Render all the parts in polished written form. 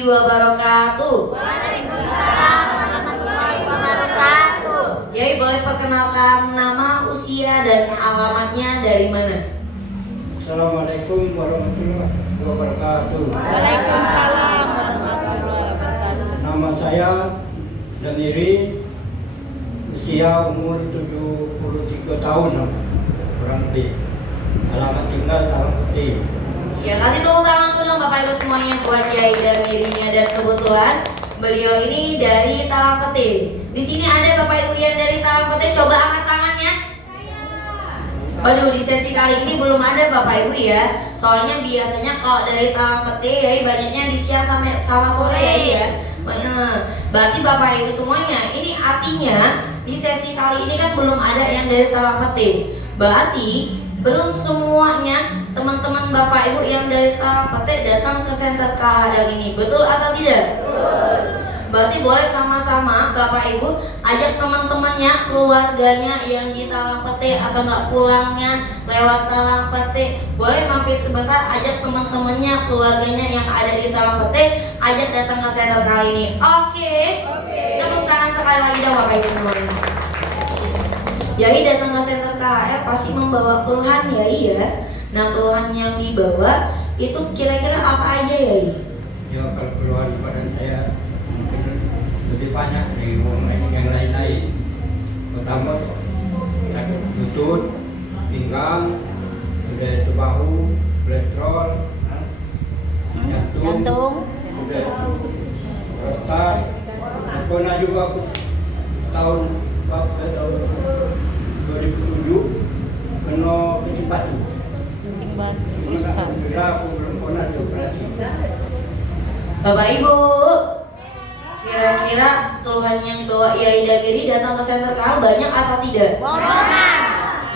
warahmatullahi wabarakatuh. Waalaikumsalam warahmatullahi wabarakatuh. Yai boleh perkenalkan nama, usia, dan alamatnya dari mana? Assalamualaikum warahmatullahi wabarakatuh. Waalaikumsalam warahmatullahi wabarakatuh. Nama saya Damiri, usia umur 73 tahun kurang lebih. Alamat tinggal Talang Putih. Ya, kasih tepuk tangan dulu dong Bapak Ibu semuanya buat Yai dan dirinya, dan kebetulan beliau ini dari Talang Peti. Di sini ada Bapak Ibu yang dari Talang Peti, coba angkat tangannya. Waduh, di sesi kali ini belum ada Bapak Ibu ya. Soalnya biasanya kalau dari Talang Peti ya banyaknya di siang sampai sama sore ya. Berarti Bapak Ibu semuanya, ini artinya di sesi kali ini kan belum ada yang dari Talang Peti. Berarti belum semuanya teman-teman Bapak Ibu yang dari Talang Peti datang ke Center KHL ini. Betul atau tidak? Berarti boleh sama-sama Bapak Ibu ajak teman-temannya, keluarganya yang di Talang Peti atau nggak pulangnya lewat Talang Peti, boleh mampir sebentar, ajak teman-temannya, keluarganya yang ada di Talang Peti, ajak datang ke Center kali ini. Oke. Tepuk tangan sekali lagi dong Bapak Ibu semuanya. Yai datang ke Center KHL pasti membawa keluhan Yai ya. Nah, keluhan yang dibawa itu kira-kira apa aja Yai? Ya, kalau keluhan badan saya mungkin lebih banyak dari yang lain-lain. Pertama tuh sakit lutut, pinggang, udah itu bahu, kolesterol, jantung, udah prostat. Pernah juga aku tahun 2007 kena kencing batu. Alhamdulillah aku belum pernah dioperasi. Bapak Ibu, kira-kira keluhan yang bawa Yai Damiri datang ke Center KHL banyak atau tidak? Rombongan.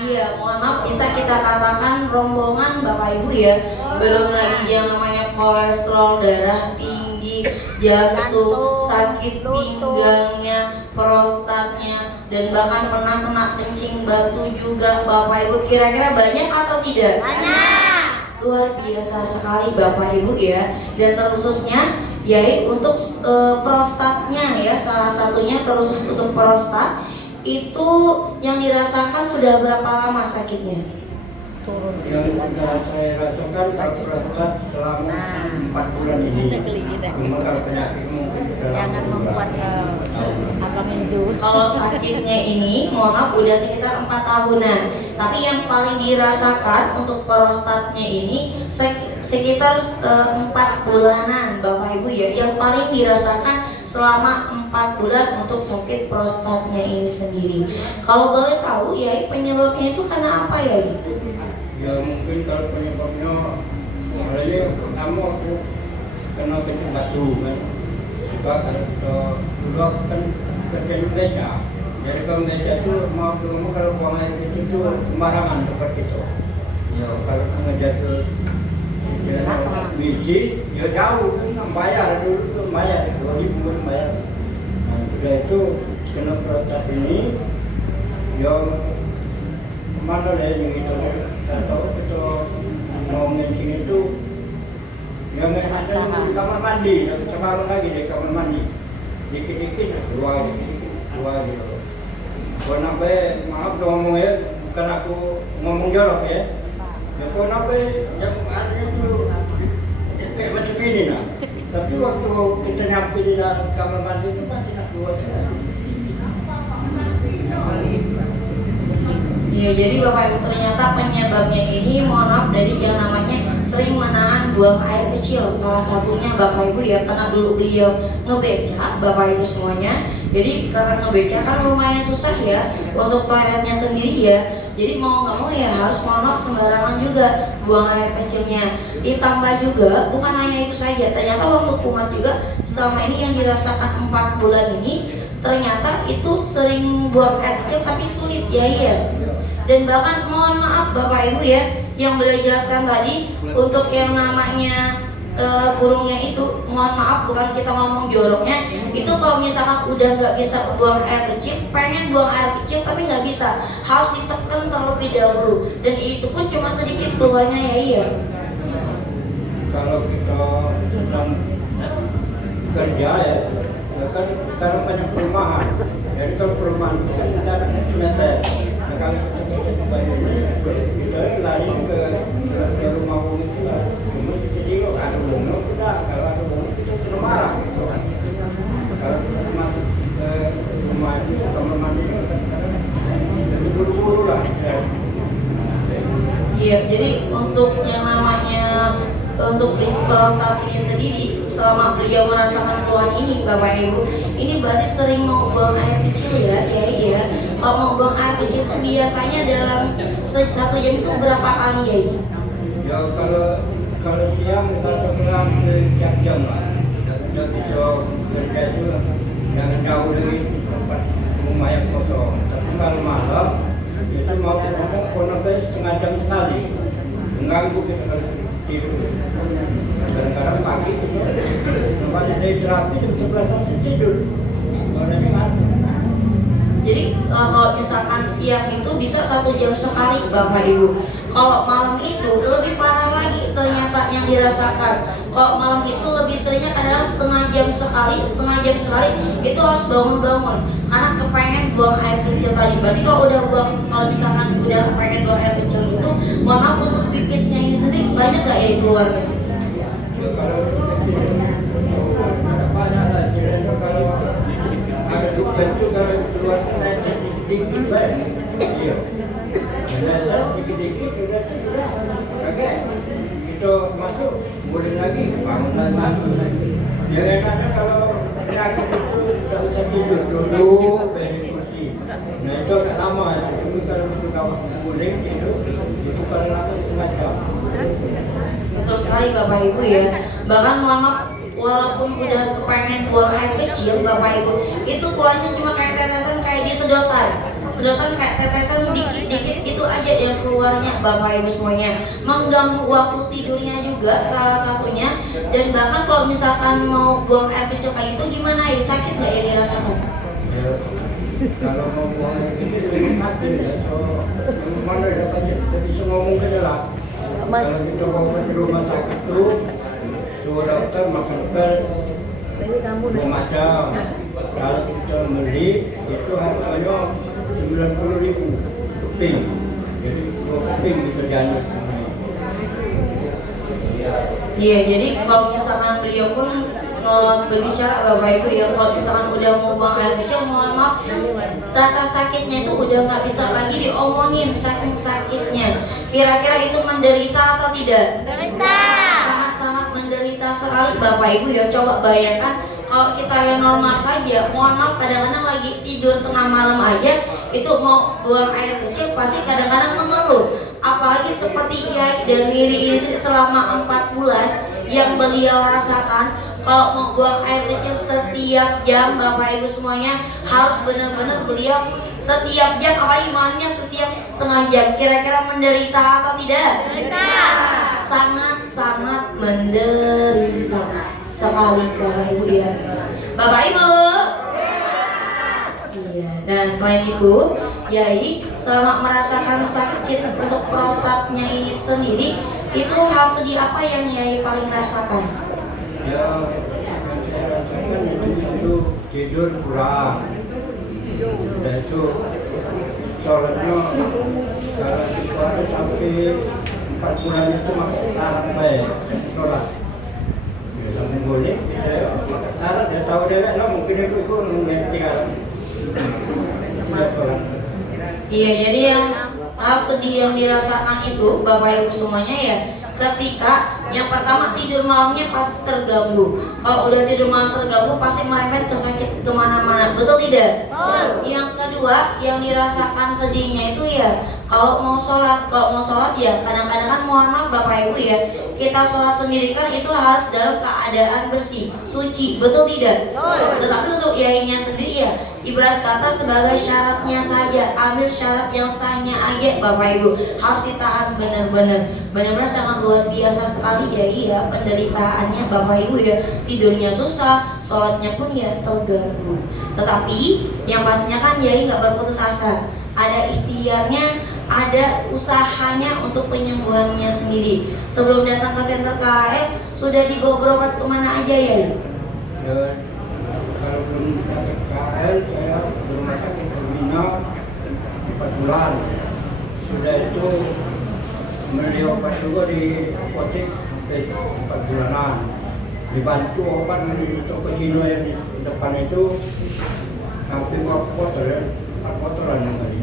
Iya, mohon maaf bisa kita katakan rombongan Bapak Ibu ya. Belum lagi yang namanya kolesterol darah tinggi, jantung, sakit pinggangnya, prostatnya, dan bahkan pernah kena kencing batu juga Bapak Ibu. Kira-kira banyak atau tidak? Banyak. Luar biasa sekali Bapak Ibu ya. Dan terkhususnya Yai untuk prostatnya ya, salah satunya terkhusus untuk prostat itu yang dirasakan sudah berapa lama sakitnya? Yang sudah saya rasakan kalau prostat selama 4 bulan ini. Cuma kalau penyakit mungkin sudah Jangan membuat abang itu. Kalau sakitnya ini, mohon maaf udah sekitar 4 tahunan. Tapi yang paling dirasakan untuk prostatnya ini sekitar 4 bulanan Bapak Ibu ya. Yang paling dirasakan selama 4 bulan untuk sakit prostatnya ini sendiri. Kalau boleh tahu ya penyebabnya itu karena apa ya? Ya mungkin kalau penyebabnya sebenarnya pertama aku kena kencing batu kan. Juga dulu aku kan kerja di beca. Jadi kalau beca itu mau dulu kalau buang air kecil itu sembarangan seperti itu. Ya kalau mengejar ke misi, ya jauh kan bayar dulu tuh bayar 2.000 bayar. Nah sudah itu kena prostat ini, ya mana lah yang itu atau kita mau ngencing itu yang ada di kamar mandi, sekarang lagi di kamar mandi dikit-dikit keluar gitu. Kau nabe maaf dong ngomong ya, bukan aku ngomong jorok ya. Ya kau nabe yang ada itu kayak macam ini nah. Tapi waktu kita nyampe di dalam kamar mandi itu pasti nak keluar Iya, jadi Bapak Ibu ternyata penyebabnya ini mohon maaf dari yang namanya sering menahan buang air kecil. Salah satunya Bapak Ibu ya, karena dulu beliau ngebeca Bapak Ibu semuanya. Jadi karena ngebeca kan lumayan susah ya untuk toiletnya sendiri ya. Jadi mau nggak mau ya harus mohon maaf sembarangan juga buang air kecilnya. Ditambah juga bukan hanya itu saja, ternyata waktu kumat juga selama ini yang dirasakan 4 bulan ini ternyata itu sering buang air kecil tapi sulit ya iya. Dan bahkan mohon maaf Bapak Ibu ya, yang beliau jelaskan tadi untuk yang namanya burungnya itu, mohon maaf bukan kita ngomong joroknya, itu kalau misalkan udah nggak bisa buang air kecil, pengen buang air kecil tapi nggak bisa, harus ditekan terlebih dahulu, dan itu pun cuma sedikit keluarnya ya iya. Kalau kita sedang kerja ya, kan sekarang banyak perumahan. Jadi kalau perumahan itu kan ada meter. Nah, kalau kita banyak kita lari ke rumah umum itu lah. Jadi kalau ada umum kita, kalau ada umum kita sudah marah. Kalau kita masuk ke rumah itu kamar mandi kadang-kadang lebih buru-buru lah. Iya, jadi untuk yang namanya untuk prostat ini sendiri, selama beliau merasakan keluhan ini, Bapak Ibu, ini berarti sering mau buang air kecil ya, ya. Kalau mau buang air kecil itu biasanya dalam 1 jam itu berapa kali ya? Ya kalau siang kalau pulang tiap jam lah, tidak bisa kerja itu jangan jauh dari tempat rumah yang kosong. Tapi kalau malam itu mau ngomong pun setengah jam sekali, mengganggu kita kalau tidur. Kadang-kadang pagi itu, tempatnya dari terapi jam 11 masih tidur. Kalau Jadi kalau misalkan siang itu bisa 1 jam sekali, Bapak Ibu. Kalau malam itu lebih parah lagi ternyata yang dirasakan. Kalau malam itu lebih seringnya kadang setengah jam sekali itu harus bangun-bangun karena kepengen buang air kecil tadi. Berarti kalau misalkan udah kepengen buang air kecil itu, mohon maaf untuk pipisnya ini sendiri banyak gak ya keluarnya? ya kalau banyak lah, kalau ada duka itu kalau keluar naiknya dikit-dikit baik. Iya. Ada dikit-dikit sudah kaget. Itu masuk boleh lagi bangun lagi. Ya enaknya kalau penyakit itu tidak usah tidur duduk dari kursi. Nah itu agak lama ya. Tapi kalau untuk kawan boleh tidur itu kalau langsung setengah jam. Betul sekali Bapak Ibu ya. Bahkan mohon maaf, walaupun udah kepengen buang air kecil Bapak Ibu, itu keluarnya cuma kayak tetesan, kayak disedotan kayak tetesan dikit-dikit itu aja yang keluarnya Bapak Ibu semuanya. Mengganggu waktu tidurnya juga salah satunya. Dan bahkan kalau misalkan mau buang air kecil kayak itu gimana ya, sakit gak ya dirasakan? Ya, kalau mau buang air kecil memang mati ya. So mana dapatnya? Kita bisa ngomong ke jalan. Kalau kita mau ke rumah sakit tuh, suruh dokter makan pil 2 macam. Kalau kita beli itu harganya 90.000 keping. Jadi 2 keping kita janji. Iya, jadi kalau misalkan beliau pun berbicara Bapak Ibu ya, kalau misalkan udah mau buang air kecil, mohon maaf, rasa sakitnya itu udah nggak bisa lagi diomongin, saking sakitnya. Kira-kira itu menderita atau tidak? Menderita. Sangat-sangat menderita sekali Bapak Ibu ya. Coba bayangkan kalau kita yang normal saja, mohon maaf, kadang-kadang lagi tidur tengah malam aja itu mau buang air kecil pasti kadang-kadang mengeluh. Apalagi seperti Yai dan Miri ini selama 4 bulan yang beliau rasakan, kalau mau buang air kecil setiap jam Bapak Ibu semuanya harus benar-benar beliau setiap jam, apalagi malamnya setiap setengah jam. Kira-kira menderita atau tidak? Menderita. Sangat-sangat menderita sekali Bapak Ibu ya. Bapak Ibu. Iya. Dan selain itu, Yai selama merasakan sakit untuk prostatnya ini sendiri, itu hal sedih apa yang Yai paling rasakan? Ya, yang saya rasakan itu tidur kurang. Dan itu sholatnya kalau di puasa sampai 4 bulan itu pakai syarat baik sholat. Ya, sampai boleh saya pakai syarat, dia tahu dia lah mungkin itu ngerti kalau tidak sholat. Iya, jadi yang hal sedih yang dirasakan itu Bapak Ibu semuanya ya, ketika yang pertama tidur malamnya pasti terganggu. Kalau udah tidur malam terganggu pasti merembet ke sakit kemana-mana, betul tidak? Yang kedua yang dirasakan sedihnya itu ya kalau mau sholat ya kadang-kadang kan mohon maaf Bapak Ibu ya, kita sholat sendiri kan itu harus dalam keadaan bersih, suci, betul tidak? Tetapi untuk yainya sendiri ya ibarat kata sebagai syaratnya saja, ambil syarat yang sahnya aja Bapak Ibu, harus ditahan benar-benar sangat luar biasa sekali ya, iya penderitaannya Bapak Ibu ya, tidurnya susah, sholatnya pun ya terganggu. Tetapi yang pastinya kan Yai nggak berputus asa, ada ikhtiarnya, ada usahanya untuk penyembuhannya sendiri. Sebelum datang ke senter KAF sudah dibawa berobat kemana aja Yai? Dan kalau belum dapat KL, saya di rumah sakit Hermina 4 bulan. Sudah itu beli obat juga di apotek sampai 4 bulanan. Dibantu obat di toko Cino yang di depan itu hampir 4 botolan yang tadi.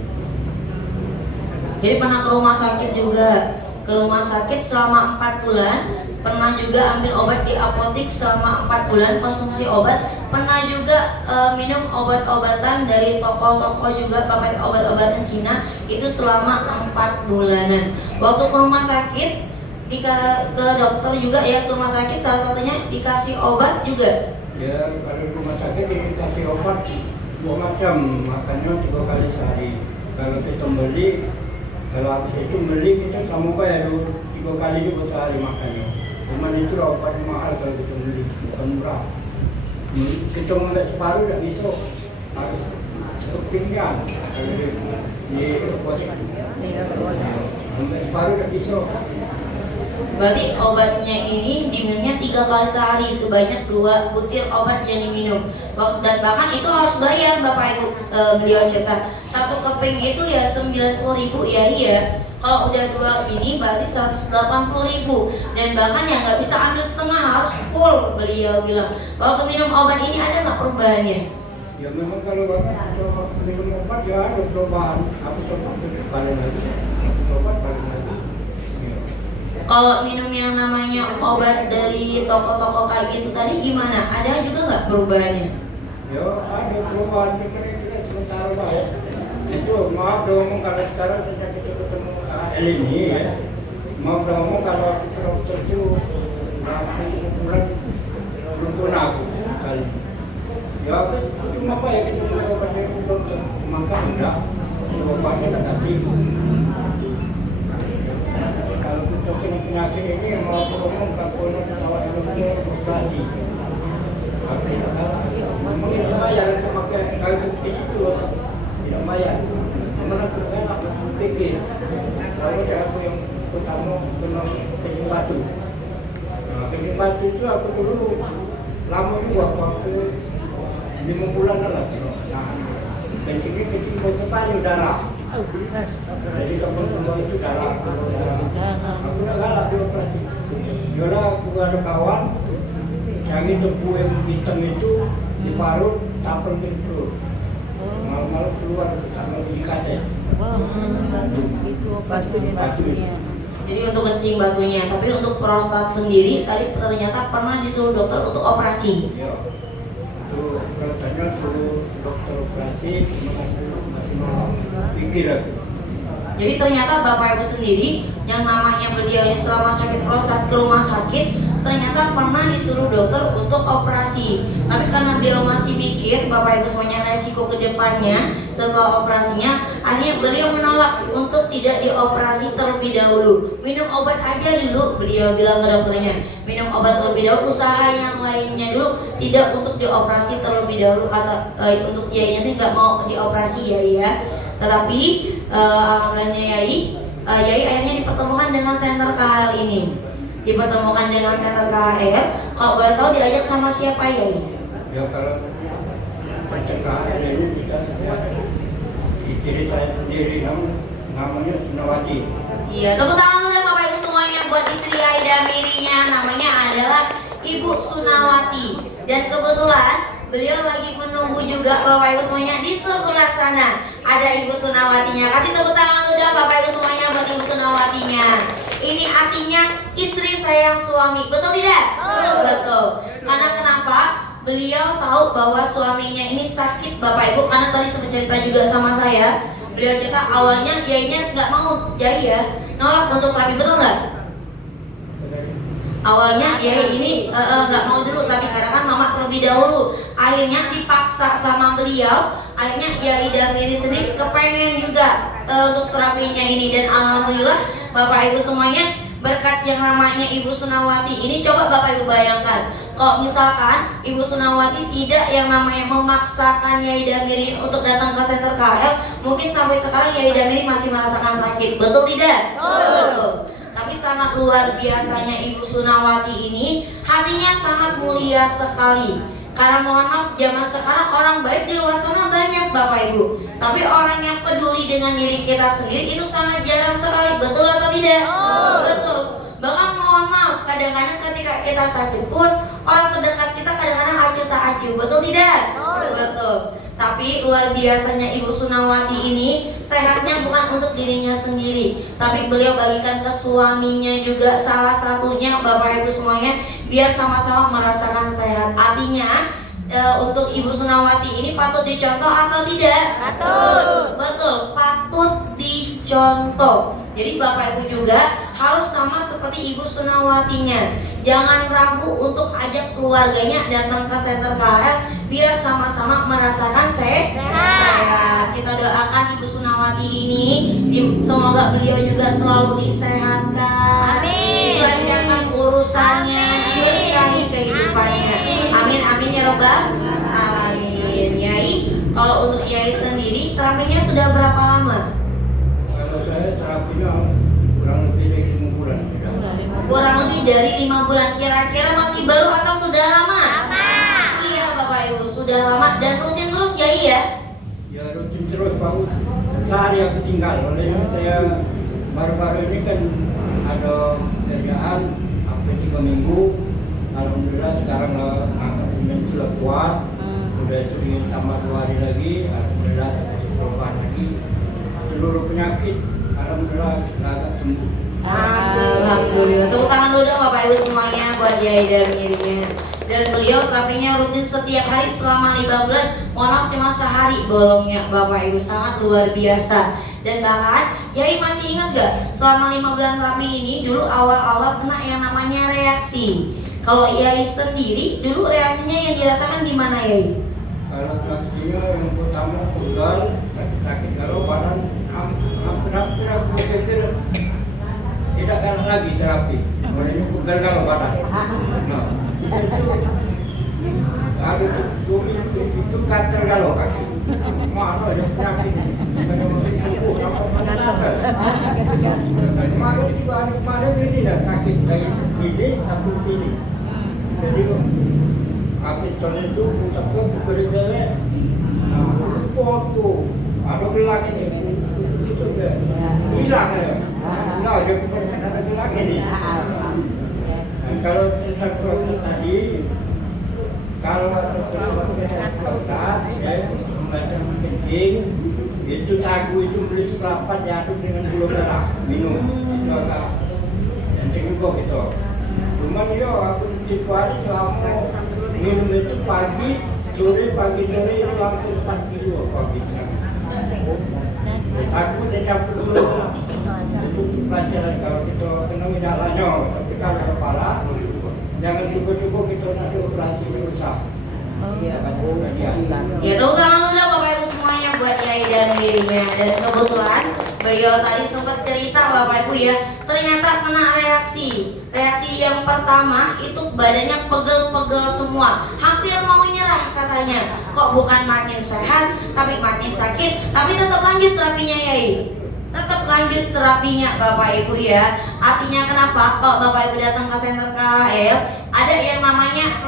Jadi pernah ke rumah sakit juga, ke rumah sakit selama 4 bulan, pernah juga ambil obat di apotek selama 4 bulan konsumsi obat, pernah juga minum obat-obatan dari toko-toko juga pakai obat-obatan Cina itu selama 4 bulanan. Waktu ke rumah sakit, ke dokter juga ya, ke rumah sakit salah satunya dikasih obat juga. Ya kalau di rumah sakit dikasih obat 2 macam, makannya 3 kali sehari. Kalau kita beli, kalau habis itu beli kita sama bayar 3 kali juga sehari makannya. Cuman itu obat mahal kalau kita beli, bukan murah. Kita mulai separuh dah besok harus satu pinggan kalau di apotek. Mulai separuh dah besok. Berarti obatnya ini diminumnya 3 kali sehari sebanyak 2 butir obat yang diminum. Dan bahkan itu harus bayar Bapak Ibu, beliau cerita. Satu keping itu ya 90.000 ya iya. Kalau udah 2 ini berarti 180.000. Dan bahkan ya nggak bisa ambil setengah, harus full. Beliau bilang waktu minum obat ini ada nggak perubahannya? Ya memang kalau Bapak coba minum obat ya ada perubahan. Habis obat balik lagi. Habis obat balik lagi. Kalau minum yang namanya obat dari toko-toko kayak gitu tadi gimana? Ada juga nggak perubahannya? Ya ada perubahan, kira-kira sementara baik. Itu maaf dong kalau sekarang kita ketemu KL ini ya. Maaf dong kalau dokter itu bulan belum pernah aku kali. Ya cuma apa ya kita mulai obat dari dokter makan enggak, obatnya tak tinggi. Kalau untuk penyakit ini mau ngomong kalau ketawa yang operasi. Aku tidak tahu. Memang tidak bayar pakai kalau di situ tidak bayar. Mana aku enak pikir. Kalau aku yang pertama kena kencing batu. Nah, kencing batu itu aku dulu lama juga waktu 5 bulan lah. Nah, kencing batu paling darah. Jadi teman-teman itu darah. Aku nak galak di operasi. Yolah aku ada kawan yang itu yang hitam itu diparut tampil ke perut. Malam-malam keluar sama di kaca. Itu batunya. Jadi untuk kencing batunya, tapi untuk prostat sendiri tadi ternyata pernah disuruh dokter untuk operasi. Ya, itu katanya suruh dokter operasi, masih mau pikir aku. Jadi ternyata Bapak Ibu sendiri yang namanya beliau selama sakit prostat ke rumah sakit ternyata pernah disuruh dokter untuk operasi. Tapi karena beliau masih mikir Bapak Ibu semuanya resiko ke depannya setelah operasinya, akhirnya beliau menolak untuk tidak dioperasi terlebih dahulu. Minum obat aja dulu, beliau bilang ke dokternya. Minum obat terlebih dahulu, usaha yang lainnya dulu, tidak untuk dioperasi terlebih dahulu. Atau untuk Yainya sih nggak mau dioperasi ya. Tetapi alhamdulillahnya Yai akhirnya dipertemukan dengan center KHL ini. Dipertemukan dengan center KHL. Kalau boleh tahu diajak sama siapa Yai? Ya kalau center KHL ini kita istri saya sendiri namanya Sunawati. Iya, tepuk tangan dulu Bapak Ibu semuanya buat istri Aida Mirinya, namanya adalah Ibu Sunawati. Dan kebetulan beliau lagi menunggu juga Bapak Ibu semuanya di sebelah sana. Ada Ibu Sunawatinya. Kasih tepuk tangan udah Bapak Ibu semuanya buat Ibu Sunawatinya. Ini artinya istri sayang suami. Betul tidak? Betul. Karena kenapa? Beliau tahu bahwa suaminya ini sakit Bapak Ibu. Karena tadi sempat cerita juga sama saya. Beliau cerita awalnya Yainya nggak mau Yai ya, nolak untuk terapi, betul nggak? Awalnya Yai ini nggak mau dulu terapi karena kan mama terlebih dahulu. Akhirnya dipaksa sama beliau. Akhirnya Yai Damiri sendiri kepengen juga untuk terapinya ini. Dan alhamdulillah Bapak Ibu semuanya berkat yang namanya Ibu Sunawati ini, coba Bapak Ibu bayangkan kalau misalkan Ibu Sunawati tidak yang namanya memaksakan Yai Damiri untuk datang ke center KL, mungkin sampai sekarang Yai Damiri masih merasakan sakit. Betul tidak? Betul. Tapi sangat luar biasanya Ibu Sunawati ini, hatinya sangat mulia sekali. Karena mohon maaf, zaman sekarang orang baik di luar sana banyak Bapak Ibu. Tapi orang yang peduli dengan diri kita sendiri itu sangat jarang sekali. Betul atau tidak? Betul. Bahkan mohon maaf, kadang-kadang ketika kita sakit pun orang terdekat kita kadang-kadang acuh tak acuh. Betul tidak? Betul. Tapi luar biasanya Ibu Sunawati ini sehatnya bukan untuk dirinya sendiri, tapi beliau bagikan ke suaminya juga, salah satunya Bapak Ibu semuanya, biar sama-sama merasakan sehat. Artinya untuk Ibu Sunawati ini patut dicontoh atau tidak? Betul, patut dicontoh. Jadi Bapak Ibu juga harus sama seperti Ibu Sunawatinya. Jangan ragu untuk ajak keluarganya datang ke Center KL biar sama-sama merasakan sehat. Kita doakan Ibu Sunawati ini semoga beliau juga selalu disehatkan, dilancarkan urusannya, diberkahi kehidupannya. Amin amin ya robbal alamin. Yai, kalau untuk Yai sendiri terapinya sudah berapa lama? Kalau saya terapinya kurang lebih dari 5 bulan. Kurang lebih dari 5 bulan. Kira-kira masih baru atau sudah lama? Iya Bapak Ibu, sudah lama dan rutin terus Yai ya? Ya rutin terus Pak. Sehari aku tinggal. Oleh saya baru-baru ini kan ada kerjaan hampir 3 minggu. Alhamdulillah sekarang angka penyembuhan sudah kuat. Udah itu ditambah 2 hari lagi. Alhamdulillah ada perubahan lagi. Seluruh penyakit alhamdulillah agak sembuh. Alhamdulillah. Tepuk tangan dulu dong Bapak Ibu semuanya buat Yai dan Mirinya. Dan beliau terapinya rutin setiap hari selama 5 bulan. Mohon maaf cuma sehari bolongnya Bapak Ibu, sangat luar biasa. Dan bahkan Yai masih ingat gak selama 5 bulan terapi ini dulu awal-awal kena yang namanya reaksi. Kalau Yai sendiri dulu reaksinya yang dirasakan di mana Yai? Kalau reaksinya yang pertama pegal, sakit-sakit kalau badan hampir aku pikir tidak akan lagi terapi. Mulanya pegal kalau badan. Nah, itu kater kalau kaki. Mana ada penyakit ini? Kemarin juga ada kemarin ini dah kaki dari sini satu sini. Jadi kaki soalnya itu pusat ke kering lele. Foto ada gelang ini. Itu dah hilang ya. Nah, dia kemudian ada gelang ini. Kalau tentang proses tadi, kalau ada proses ya macam penting itu sagu itu beli seprapat diaduk dengan gula merah minum itu agak penting juga gitu. Cuman yo aku tiap hari selama minum itu pagi sore itu hampir 4 kilo pagi. Aku dia campur dulu itu pelajaran kalau kita kena jalannya, tapi kalau kepala jangan cukup kita nak operasi besar. Ya tepuk tangan dulu Bapak Ibu semuanya buat Yai dan Mirinya. Dan kebetulan beliau tadi sempat cerita Bapak Ibu ya, ternyata kena reaksi. Reaksi yang pertama itu badannya pegel-pegel semua, hampir mau nyerah katanya. Kok bukan makin sehat tapi makin sakit, tapi tetap lanjut terapinya Yai. Tetap lanjut terapinya Bapak Ibu ya. Artinya kenapa? Kalau Bapak Ibu datang ke Center KL ada yang namanya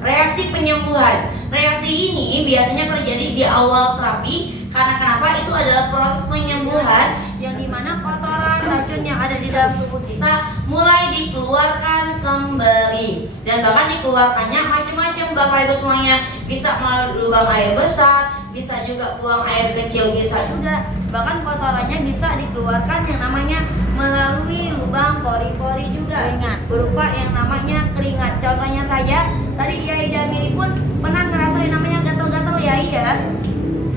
reaksi penyembuhan. Reaksi ini biasanya terjadi di awal terapi. Karena kenapa? Itu adalah proses penyembuhan yang dimana kotoran racun yang ada di dalam tubuh kita mulai dikeluarkan kembali. Dan bahkan dikeluarkannya macam-macam Bapak Ibu semuanya. Bisa melalui lubang air besar, bisa juga buang air kecil, bisa juga bahkan kotorannya bisa dikeluarkan yang namanya melalui lubang pori-pori juga berupa yang namanya keringat. Contohnya saja tadi Yai dan Miri pun pernah ngerasain namanya gatal-gatal Yai ya.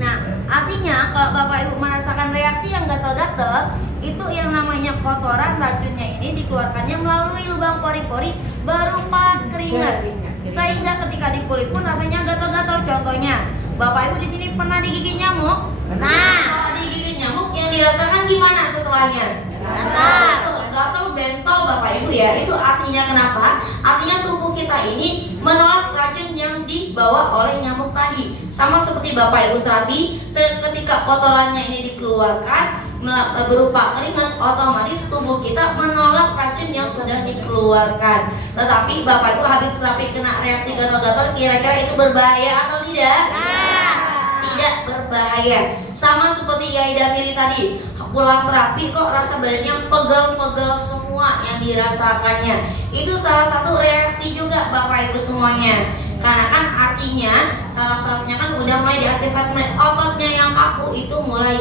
Nah artinya kalau Bapak Ibu merasakan reaksi yang gatal-gatal itu yang namanya kotoran racunnya ini dikeluarkannya melalui lubang pori-pori berupa keringat. Sehingga ketika di kulit pun rasanya gatal-gatal. Contohnya Bapak Ibu di sini pernah digigit nyamuk? Kalau digigit nyamuk yang dirasakan gimana setelahnya? Gatal, bentol Bapak Ibu ya. Itu artinya kenapa? Artinya tubuh kita ini menolak racun yang dibawa oleh nyamuk tadi. Sama seperti Bapak Ibu terapi, seketika kotorannya ini dikeluarkan berupa keringat, otomatis tubuh kita menolak racun yang sudah dikeluarkan. Tetapi Bapak Ibu habis terapi kena reaksi gatal-gatal, kira-kira itu berbahaya atau tidak? Tidak berbahaya. Sama seperti Yaida Miri tadi, pulang terapi kok rasa badannya pegel-pegel semua yang dirasakannya. Itu salah satu reaksi juga Bapak Ibu semuanya. Karena kan artinya saraf-sarafnya kan udah mulai diaktifkan, mulai ototnya yang kaku itu mulai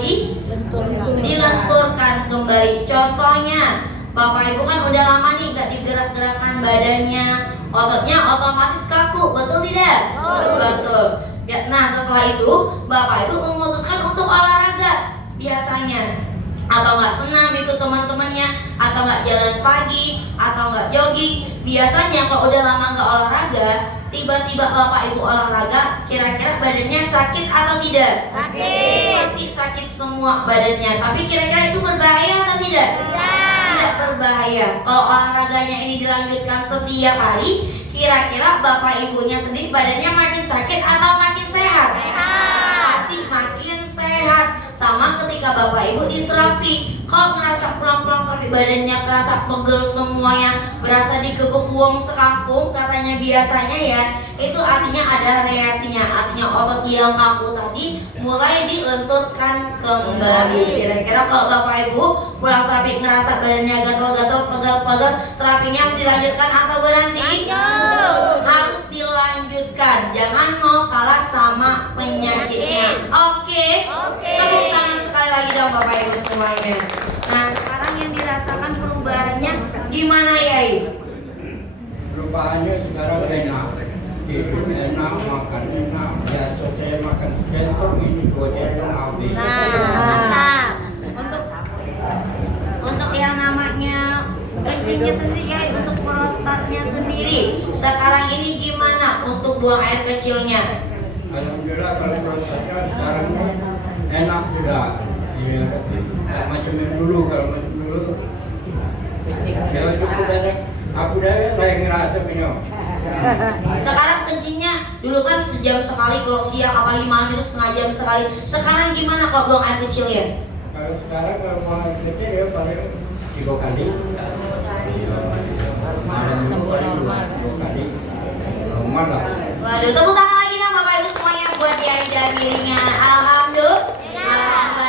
dilenturkan kembali. Contohnya, Bapak Ibu kan udah lama nih gak digerak-gerakan badannya, ototnya otomatis kaku, betul tidak? Betul. Nah setelah itu Bapak Ibu memutuskan untuk olahraga biasanya, atau nggak senam ikut teman-temannya, atau nggak jalan pagi, atau nggak jogging. Biasanya kalau udah lama nggak olahraga, tiba-tiba Bapak Ibu olahraga, kira-kira badannya sakit atau tidak? Sakit. Pasti sakit semua badannya. Tapi kira-kira itu berbahaya atau tidak? Tidak berbahaya. Kalau olahraganya ini dilanjutkan setiap hari, kira-kira Bapak Ibunya sendiri badannya makin sakit atau makin sehat? Pasti makin sehat. Sama ketika Bapak Ibu di terapi, kalau ngerasa pulang-pulang terapi badannya kerasa pegel semuanya, berasa digebuk uang sekampung katanya biasanya ya, itu artinya ada reaksinya. Artinya otot yang kaku tadi mulai dilenturkan kembali. Kira-kira kalau Bapak Ibu pulang terapi ngerasa badannya gatal-gatal, pegel-pegel, terapinya harus dilanjutkan atau berhenti? Harus dilanjutkan. Jangan mau kalah sama penyakitnya. Oke. Tepuk tangan sekali lagi dong Bapak Ibu semuanya. Nah sekarang yang dirasakan perubahannya gimana Yai? Perubahannya sekarang enak, tidur enak, makan enak. Biasa saya makan sentong ini 2 jam habis. Mantap. Untuk yang namanya kencingnya sendiri Yai, untuk prostatnya sendiri sekarang ini gimana untuk buang air kecilnya? Alhamdulillah kalau prostatnya sekarang enak sudah. Ya, macam yang dulu, kalau macam dulu ya cukup aja. Aku dah kayak ngerasa punya. Sekarang kencingnya dulu kan sejam sekali, kalau siang apalagi malam itu setengah jam sekali. Sekarang gimana kalau buang air kecil ya? Kalau sekarang kalau buang air kecil ya paling 3 kali. Malam itu paling 2 kali. Normal lah. Waduh, tepuk tangan lagi dong Bapak Ibu semuanya buat Yaida Mirinya. Alhamdulillah.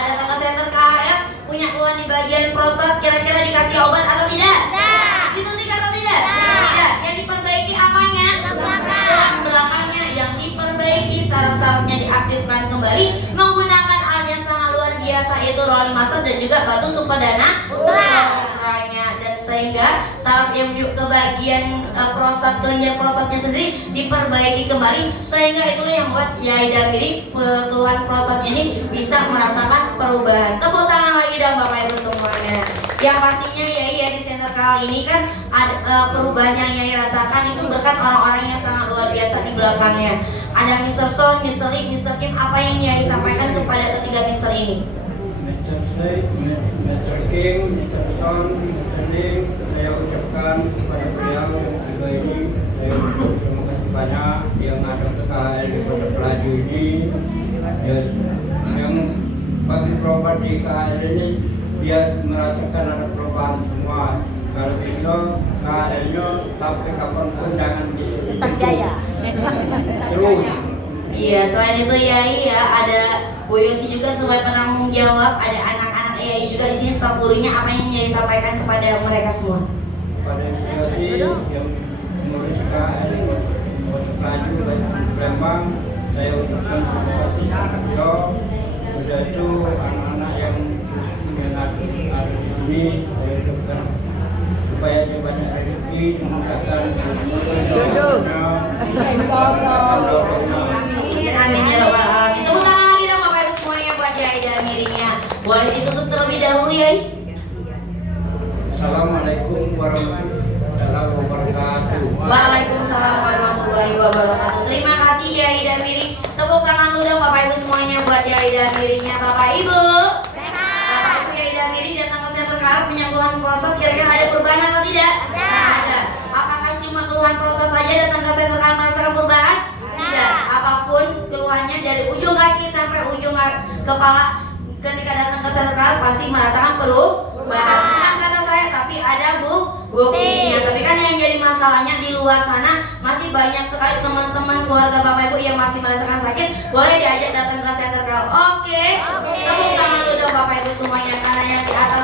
Datang ke center KHL, punya keluhan di bagian prostat, kira-kira dikasih obat atau tidak? Disuntik atau tidak? Tidak. Yang diperbaiki apanya? Tulang belakangnya yang diperbaiki, saraf-sarafnya diaktifkan kembali menggunakan alat yang sangat luar biasa, yaitu rolling master dan juga batu superdana putranya. Dan sehingga saraf yang menuju ke bagian prostat, kelenjar prostatnya sendiri diperbaiki kembali, sehingga itulah yang membuat Yaida Miri keluhan prostatnya ini bisa merasakan perubahan. Tepuk tangan lagi dong Bapak Ibu semuanya. Yang pastinya ya di center kali ini kan ada perubahan yang Yai rasakan itu berkat orang-orang yang sangat luar biasa di belakangnya. Ada Mr. Son, Mr. Lee, Mr. Kim, apa yang Yai sampaikan kepada ketiga Mr. ini? Mr. Slade, Mr. King, Mr. Son, Mr. Lee, saya ucapkan kepada beliau yang kedua ini, saya ucapkan terima kasih banyak yang ada ke KHL di Kota Pelaju ini, yang bagi perobat di KHL ini dia merasakan ada perubahan semua. Kalau besok KHL-nya sampai kapanpun jangan Tetap jaya. terus. Iya, selain itu Yai ya ada Bu Yosi juga sebagai penanggung jawab, ada anak-anak Yai juga di sini, staf gurunya, apa yang Yai sampaikan kepada mereka semua? Pada Yosi yang mengurus KHL Kota Pelaju Lembang, saya ucapkan terima kasih sama beliau. Sudah itu anak-anak yang ada di sini, saya ucapkan supaya dia banyak rezeki, memudahkan Amin ya robbal alamin. Tepuk tangan lagi dong Bapak Ibu semuanya buat Yaida Mirinya. Boleh ditutup terlebih dahulu Yai. Assalamualaikum warahmatullahi wabarakatuh. Waalaikumsalam warahmatullahi wabarakatuh. Terima kasih Yaida Miri. Tepuk tangan dulu dong Bapak Ibu semuanya buat Yaida Mirinya. Bapak Ibu Bapak Ibu Yaida Miri datang ke center KHL punya keluhan prostat, kira-kira ada perubahan atau tidak? Ada. Apakah cuma keluhan prostat saja datang ke center KHL merasakan perubahan? Tidak. Apapun keluhannya dari ujung kaki sampai ujung kepala, ketika datang ke center KHL pasti merasakan perubahan. Bukan kata saya, tapi ada buktinya. Tapi kan yang jadi masalahnya di luar sana masih banyak sekali teman-teman keluarga Bapak Ibu yang masih merasakan sakit, boleh diajak datang ke center Kal. Oke. Tepuk tangan dulu dong Bapak Ibu semuanya.